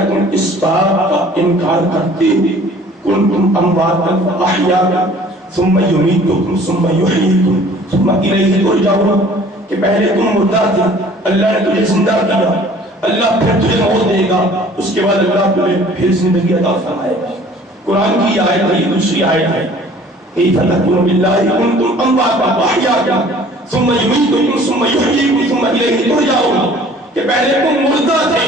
کیا تم اس بات کا انکار کرتے کنتم امواتا فاحیاکم ثم یمیتکم ثم یحییکم ثم الیہ ترجعون کہ پہلے تم مردہ تھے، اللہ نے تجھے زندہ کیا، اللہ پھر تجھے موت دے گا، اس کے بعد اللہ تمہیں پھر زندگی عطا فرمائے گا۔ قرآن کی آیت ہے، یہ دوسری آیت ہے، کیف تکفرون باللہ کنتم امواتا فاحیاکم ثم یمیتکم ثم یحییکم ثم الیہ ترجعون کہ پہلے تم مردہ تھے،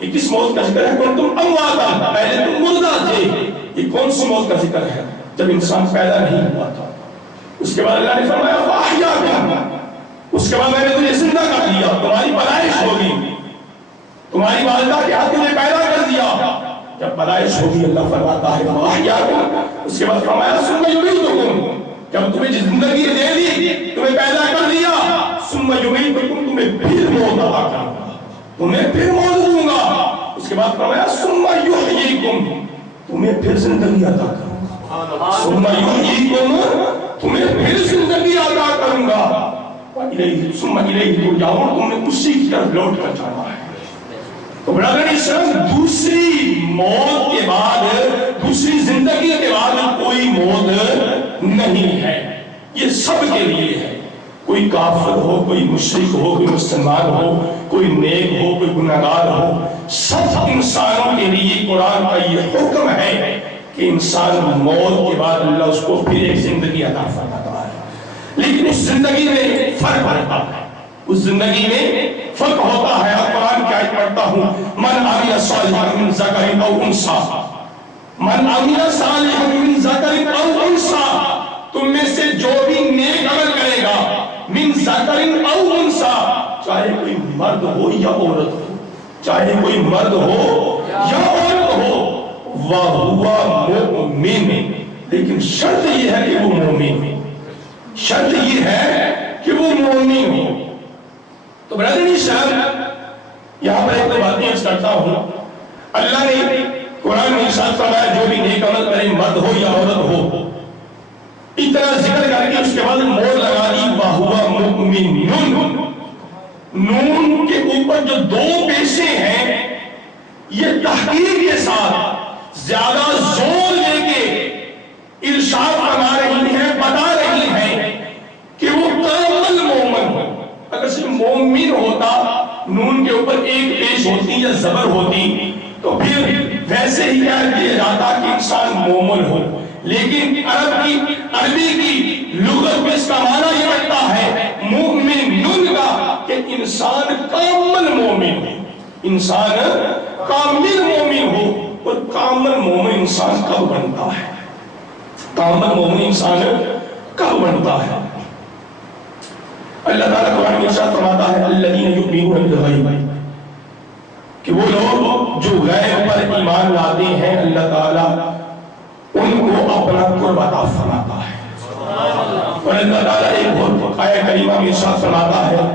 یہ کس موت کا ذکر ہے؟ کنتم امواتا، پہلے تم مردہ تھے، یہ کون سی موت کا ذکر ہے؟ جب انسان پیدا نہیں ہوا تھا، اس کے بعد اللہ نے فرمایا فاحیاکم، اس کے بعد میں نے تجھے زندہ کر دیا، تمہاری پیدائش ہوگی، تمہاری والدہ کے ہاتھ تجھے پیدا کر دیا، جب پیدائش ہوگی اللہ فرماتا ہے فاحیاکم، اس کے بعد فرمایا ثم یمیتکم، جب تمہیں زندگی دے دی، تمہیں پیدا کر دیا، ثم یمیتکم، تمہیں پھر موت عطا کروں گا، تمہیں پھر موت دوں گا، اس کے بعد فرمایا ثم یحییکم، تمہیں پھر زندگی عطا کروں گا، ثم یحییکم، تمہیں پھر زندگی عطا کروں گا، ثم الیہ ترجعون، تم نے اسی کی طرف لوٹ کر جانا ہے۔ تو برادر اسلام، دوسری موت کے بعد، دوسری زندگی کے بعد کوئی موت نہیں ہے، یہ سب کے لیے ہے، کوئی کافر ہو، کوئی مشرک ہو، کوئی مسلمان ہو، کوئی نیک ہو، کوئی گنہگار ہو، سب انسانوں کے لیے قرآن کا یہ حکم ہے کہ انسان موت کے بعد اللہ اس کو پھر ایک زندگی عطا فرماتا ہے، لیکن اس زندگی میں فرق ہوتا ہے، اس زندگی میں فرق ہوتا ہے۔ اب قرآن کی آیت پڑھتا ہوں، من عمل صالحا من ذکر او انثی، من عمل صالحا من ذکر او انثی، تم میں سے جو بھی نیک عمل کرے گا، من ذکر او انثی، چاہے کوئی مرد ہو یا عورت ہو، چاہے کوئی مرد ہو یا عورت ہو، وَهُوَ مُؤْمِنٌ، لیکن شرط یہ ہے کہ وہ مومن ہو، شرط یہ ہے کہ وہ مومن ہو۔ تو برادرین اسلام، یہاں پر ایک بات عرض کرتا ہوں، اللہ نے قرآن میں ارشاد فرمایا جو بھی نیک عمل کرے، مرد ہو یا عورت ہو، اتنا ذکر کر کے اس کے بعد مور لگا دی وَهُوَ مُؤْمِنٌ، نون کے اوپر جو دو پیشے ہیں، یہ تحقیق کے ساتھ زیادہ زور لے کے ارشاد فرما رہی ہیں، بتا رہی ہیں کہ وہ کامل مومن ہو۔ اگر صرف مومن ہوتا، نون کے اوپر ایک پیش ہوتی یا زبر ہوتی تو پھر ویسے ہی کہہ دیا جاتا کہ انسان مومن ہو، لیکن عربی کی لغت میں اس کا معنی یہ رکھتا ہے مومن کا کہ انسان کامل مومن ہو، انسان کامل مومن ہو۔ اور کامل مومن انسان کب بنتا ہے؟ کامل مومن انسان کب بنتا ہے؟ اللہ تعالیٰ قرآن میں ارشاد فرماتا ہے الذین یؤمنون بالغیب، کہ وہ لوگ جو غیب پر ایمان لاتے ہیں اللہ تعالیٰ ان کو اپنا قرب عطا فرماتا ہے۔ اور اللہ تعالیٰ ایک اور آیہ کریمہ میں ارشاد فرماتا ہے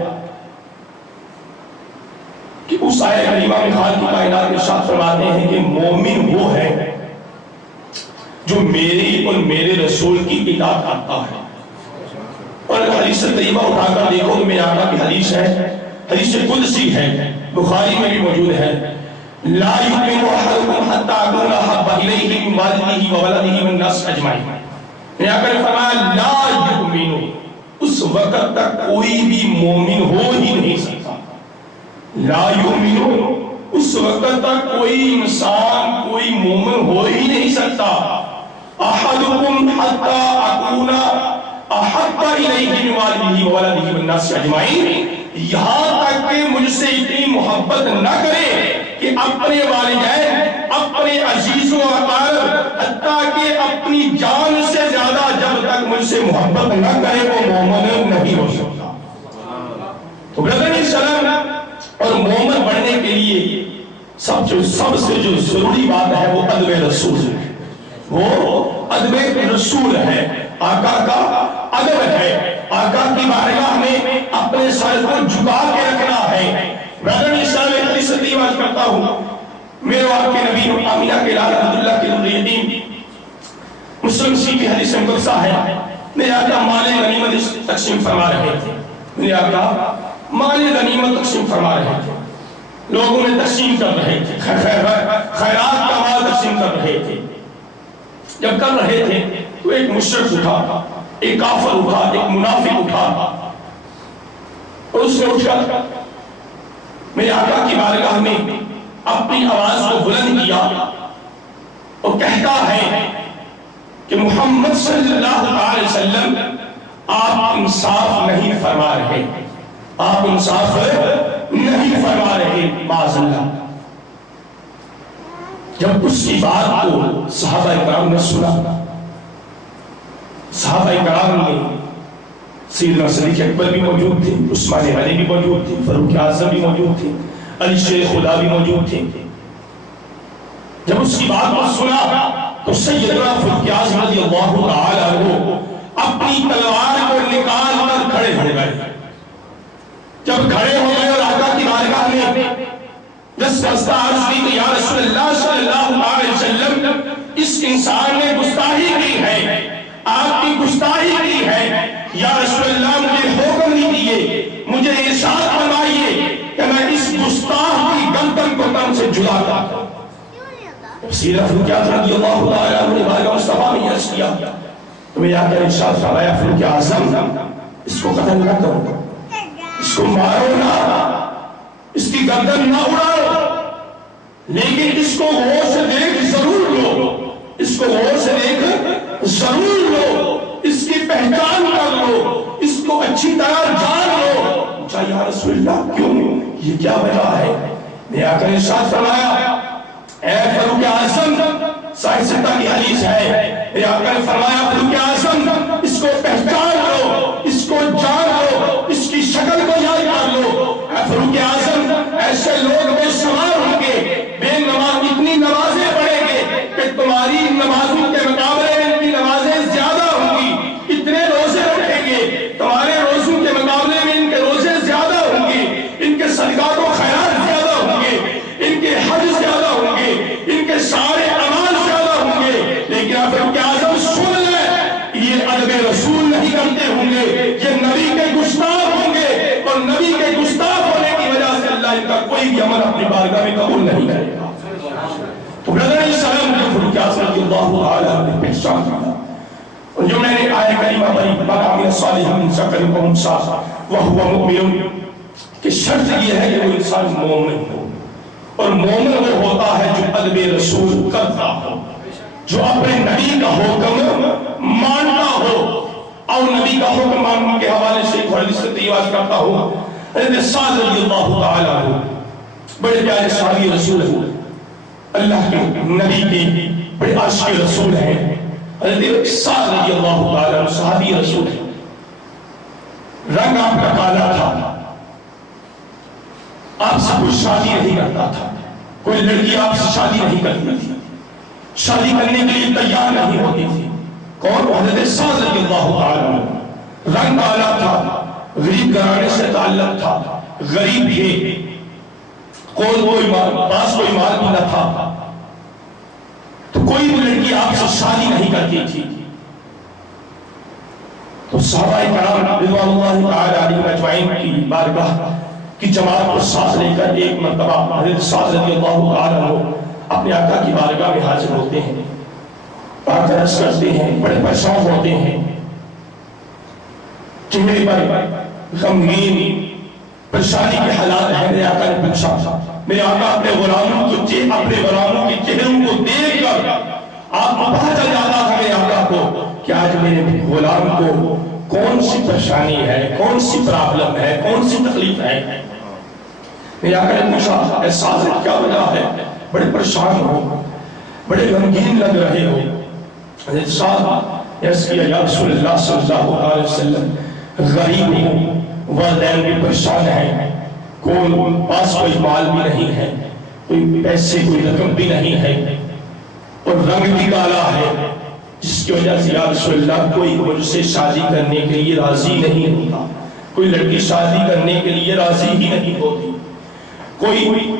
کہ اس آیہ کریمہ میں خالق کائنات ارشاد فرماتے ہیں کہ مومن وہ ہے جو میری اور میرے رسول کی اطاعت کرتا ہے۔ اور حدیث طیبہ اٹھا کر دیکھو تو میرے آقا کی حدیث ہے، حدیث قدسی ہے، بخاری میں بھی موجود ہے، لا یؤمن احدکم حتی اکون احب الیہ من والدہ وولدہ والناس اجمعین۔ میرے آقا نے فرمایا لا یؤمن، اس وقت تک کوئی بھی مومن ہو ہی نہیں سکتا، لا یؤمن، اس وقت تک کوئی انسان، کوئی مومن ہو ہی نہیں سکتا، احدکم حتی اکون احب الیہ من والدہ وولدہ والناس اجمعین، یہاں تک کہ مجھ سے اتنی محبت نہ کرے کہ اپنے والدین، اپنے عزیز و اقارب، حتیٰ کہ اپنی جان سے زیادہ جب تک مجھ سے محبت نہ کرے وہ مومن نہیں ہو سکتا۔ تو برادر اسلام، اور مومن بننے کے لیے سب سے جو ضروری بات ہے وہ ادب رسول ہے، وہ ادب رسول ہے، آقا کا ادب ہے، آقا کی بارگاہ میں اپنے سر کو جھکا کے رکھنا ہے۔ برادر اسلام، میں حدیث طیبہ کرتا ہوں، میرے آپ کے نبی آمینہ کے لال عبداللہ کے ذریعہ مسلم سی کی حدیث مقدسہ ہے، میرے آقا مال غنیمت تقسیم فرما رہے تھے، میرے آقا مال غنیمت تقسیم فرما رہے تھے، لوگوں میں تقسیم کر رہے تھے، خیر خیرات کا مال تقسیم کر رہے تھے. جب کر رہے تھے تو ایک مشرک اٹھا، ایک کافر اٹھا، ایک منافق اٹھا، اور اس نے اٹھ کر میرے آقا کی بارگاہ میں اپنی آواز کو بلند کیا اور کہتا ہے کہ محمد صلی اللہ علیہ وسلم آپ انصاف نہیں فرما رہے، آپ انصاف نہیں فرما رہے معاذ اللہ. جب اس کی بات کو صحابہ کرام نے سنا، صحابہ کرام میں سیدنا صدیق اکبر بھی موجود تھے، عثمان غنی بھی موجود تھے، فاروق اعظم بھی موجود تھے، علی شیر خدا بھی موجود تھے. جب اس کی بات کو سنا تو سیدنا فاروق اعظم رضی اللہ تعالی عنہ اپنی تلوار کو نکال کر کھڑے ہو گئے. جب کھڑے ہو گئے اور آقا کی بارگاہ میں دستہ عرض کی کہ یا رسول اللہ صلی اللہ علیہ وسلم اس انسان نے گستاخی کی ہے، آپ کی گستاخی کی ہے، یا رسول اللہ مجھے حکم نہیں دیے، مجھے ارشاد فرمائیے کہ میں اس گستاخ کی گردن کو تن سے جدا کرتا. سیدنا فاروق اعظم رضی اللہ تعالی عنہ نے بارگاہ مصطفیٰ میں عرض کیا تو میں آ کر ارشاد فرمایا فاروق اعظم اس کو قتل نہ کرو، اس کو مارو نہ، اس کی گردن نہ اڑاؤ، لیکن اس کو غور سے دیکھ ضرور لو، اس کو غور سے دیکھ ضرور لو، اس کی پہچان کر لو، اس کو اچھی طرح جان لو. چاہیے یا رسول اللہ کیوں، یہ کیا وجہ ہے؟ میں آ کر ارشاد فرمایا اے فاروق اعظم، صحیح ستہ کی حدیث ہے، میں آ کر فرمایا فاروق اعظم اس کو پہچان لو، اس کو جان لو، اس کی شکل کو یاد کر لو. اے فاروق اعظم ایسے لوگ بے شمار ہوں گے، بے نماز اتنی نمازیں پڑھیں گے کہ تمہاری نمازوں کے مقابلے میں ان کی نمازیں زیادہ ہوں گی، اتنے روزے رکھیں گے تمہارے روزوں کے مقابلے میں ان کے روزے زیادہ ہوں گے، ان کے صدقات و خیرات زیادہ ہوں گے، ان کے حج زیادہ ہوں گے، ان کے سارے اعمال زیادہ ہوں گے، لیکن آپ فاروق اعظم سن لیں یہ ادب رسول نہیں کرتے ہوں گے، یہ نبی کے گستاخ ہوں گے، اور نبی کے گستاخ ہونے کی وجہ سے اللہ ان کا کوئی بھی عمل اپنی بارگاہ میں قبول نہیں کرے گا. تو برادر اسلام جو فاروق اعظم رضی اللہ تعالی عنہ نے پہچان کیا، اور جو میں نے آیہ کریمہ پڑھی من عمل صالحا من ذکر او انثی وهو مؤمن، کہ شرط یہ ہے کہ وہ انسان مومن ہو، اور مومن وہ ہوتا ہے جو ادب رسول کرتا ہو، جو اپنے نبی کا حکم مانتا ہو، اور نبی کا حکم ماننے کے حوالے سے ایک حدیث سے تیواز کرتا ہو. حضرت سعد رضی اللہ تعالی عنہ بڑے پیارے صحابی رسول ہیں، اللہ کے نبی کے بڑے عاشق رسول ہیں. حضرت سعد رضی اللہ تعالی عنہ صحابی رسول ہیں، رنگ آپ کا کالا تھا، آپ سے کوئی شادی نہیں کرتا تھا، کوئی لڑکی آپ سے شادی نہیں کرتی تھی، شادی کرنے کے لیے تیار نہیں ہوتی تھی. کون؟ حضرت سعد رضی اللہ تعالی عنہ. رنگ کالا تھا، غریب گھرانے سے تعلق تھا، غریب تھے، کوئی پاس کوئی مال بھی نہ تھا، تو کوئی بھی لڑکی آپ سے شادی نہیں کرتی تھی. تو صحابہ کرام رضوان اللہ تعالی علیہم اجمعین کی بارگاہ کی جماعت کو ساتھ لے کر ایک مرتبہ حضرت سعد رضی اللہ تعالی عنہ اپنے آقا کی بارگاہ میں حاضر ہوتے ہیں، آ کر عرض کرتے ہیں، بڑے پریشان ہوتے ہیں، چہرے پر غمگین پریشانی کے حالات ہیں. میرے آقا نے پوچھا، میرے آقا اپنے غلاموں کے چہروں کو دیکھ کر آپ کو پتہ چل جاتا تھا میرے آقا کو کہ آج میرے غلام کو کون سی پریشانی ہے، کون سی پرابلم ہے، کون سی تکلیف ہے. میرے آقا نے پوچھا اے سعد کیا وجہ ہے، بڑے پریشان ہو، بڑے غمگین لگ رہے ہو. حضرت سعد عرض کیا یا رسول اللہ صلی اللہ علیہ وسلم غریب ہوں، والدین بھی پریشان ہیں، پاس کوئی مال بھی نہیں ہے، کوئی پیسے کوئی رقم بھی نہیں ہے، اور رنگ بھی کالا ہے، جس کی وجہ سے یا رسول اللہ کوئی مجھ سے شادی کرنے کے لیے راضی نہیں ہوتا، کوئی لڑکی شادی کرنے کے لیے راضی ہی نہیں ہوتی، کوئی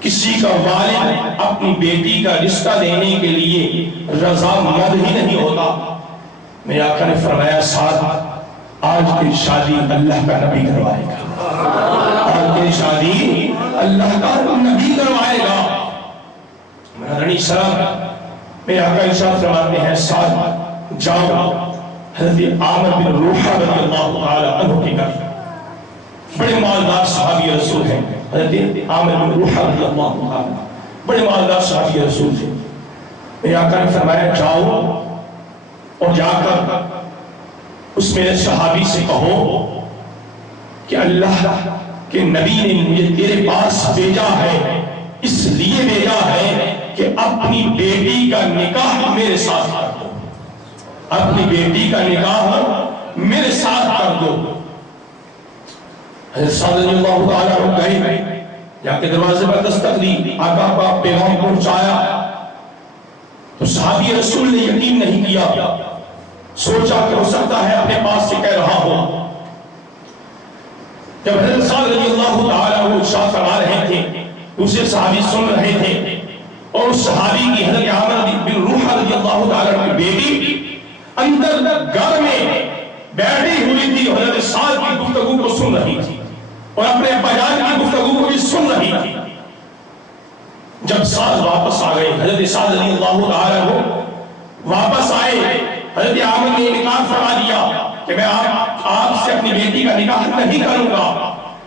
کسی کا والد اپنی بیٹی کا رشتہ دینے کے لیے رضامند ہی نہیں ہوتا. میرے آقا نے فرمایا سعد آج کی شادی اللہ کا نبی کروائے گا، آج کی شادی اللہ کا نبی کروائے گا. علیہ السلام میرے آقا ارشاد فرماتے ہیں سعد جاؤ حضرت عامر بن روحہ رضی اللہ تعالی عنہ کے گھر، بڑے مالدار صحابی رسول ہیں حضرت عامر بن روحہ رضی اللہ تعالی، بڑے مالدار صحابی رسول ہیں. میرے آقا نے فرمایا جاؤ اور جا کر اس میرے صحابی سے کہو کہ اللہ کہ نبی نے مجھے تیرے پاس بھیجا ہے، اس لیے بھیجا ہے کہ اپنی بیٹی کا نکاح میرے ساتھ کر دو، اپنی بیٹی کا نکاح میرے ساتھ کر دو. حضرت سعد رضی اللہ تعالیٰ عنہ گئے، جا کے دروازے پر دستک دی، آقا کا پیغام پہنچایا تو صحابی رسول نے یقین نہیں کیا، سوچا کہ ہو سکتا ہے اپنے پاس سے کہہ رہا ہو. جب حضرت سعد رضی اللہ تعالیٰ عنہ ارشاد فرما رہے تھے، دوسرے صحابی سن رہے تھے، اور اس صحابی کی حضرت عامر بن روحہ رضی اللہ تعالیٰ عنہ کی بیٹی اندر گھر میں بیٹھی ہوئی تھی، حضرت سعد کی گفتگو کو سن رہی تھی اور اپنے ابا جان کی گفتگو کو بھی سن رہی تھی. جب سعد واپس آ گئے، حضرت سعد رضی اللہ تعالیٰ عنہ واپس آئے، حضرت عامر نے انکار فرما دیا کہ میں آپ سے اپنی بیٹی کا نکاح نہیں کروں گا،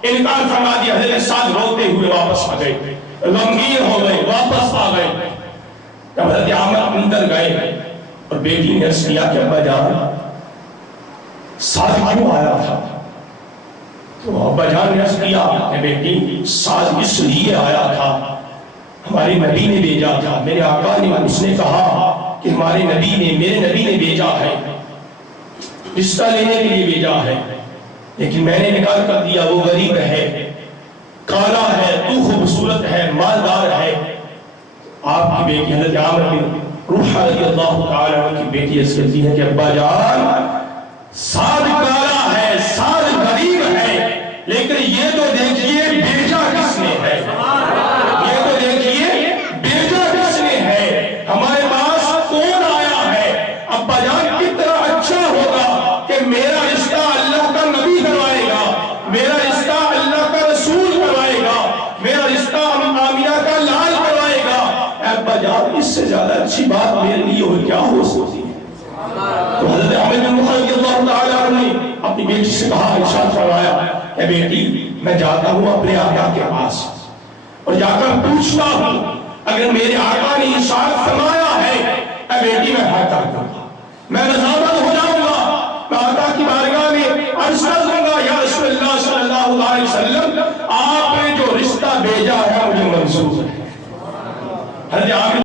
انکار فرما دیا. حضرت سعد روتے ہوئے واپس آ گئے، غمگین ہو گئے، واپس آ گئے. جب حضرت عامر اندر گئے اور بیٹی نے عرض کیا کہ ابا جان سعد کیوں آیا تھا؟ تو ابا جان نے عرض کیا کہ بیٹی سعد اس لیے آیا تھا، ہمارے نبی نے بھیجا تھا، میرے آقا نے اس نے کہا کہ ہمارے نبی نے، میرے نبی نے بھیجا ہے، رشتہ لینے کے لیے بھیجا ہے، لیکن میں نے انکار کر دیا، وہ غریب ہے، کالا ہے، تو خوبصورت ہے، مالدار ہے. آپ کی بیٹی حضرت عامر بن روحہ رضی اللہ تعالی عنہ کی بیٹی عرض کرتی ہے کہ ابا جان سعد کالا ہے، سعد غریب ہے، لیکن یہ تو دیکھیے بیٹا کس نے ہے، یہ تو دیکھیے بیٹا کس نے ہے، ہمارے پاس کون آیا ہے. ابا جان کتنا اچھا ہوگا کہ میرا رشتہ اللہ کا نبی کروائے گا، میرا رشتہ اللہ کا رسول کروائے گا، میرا رشتہ آمینہ کا لال کروائے گا. ابا جان اس سے زیادہ اچھی بات میرے لیے اور کیا ہو سکتی ہے. تو حضرت عامر بن روحہ رضی اللہ تعالیٰ عنہ نے اپنی بیٹی سے کہا، ارشاد فرمایا کہ بیٹی میں جاتا ہوں اپنے آقا کے پاس اور جا کر پوچھتا ہوں، اگر میرے آقا نے ارشاد فرمایا ہے اے بیٹی میں ہاتھ کر دوں گا، میں رضامند ہو جاؤں گا، میں آقا کی بارگاہ میں عرض کر دوں گا یا رسول اللہ صلی اللہ علیہ وسلم آپ نے جو رشتہ بھیجا ہے مجھے منظور ہے. حضرت عامر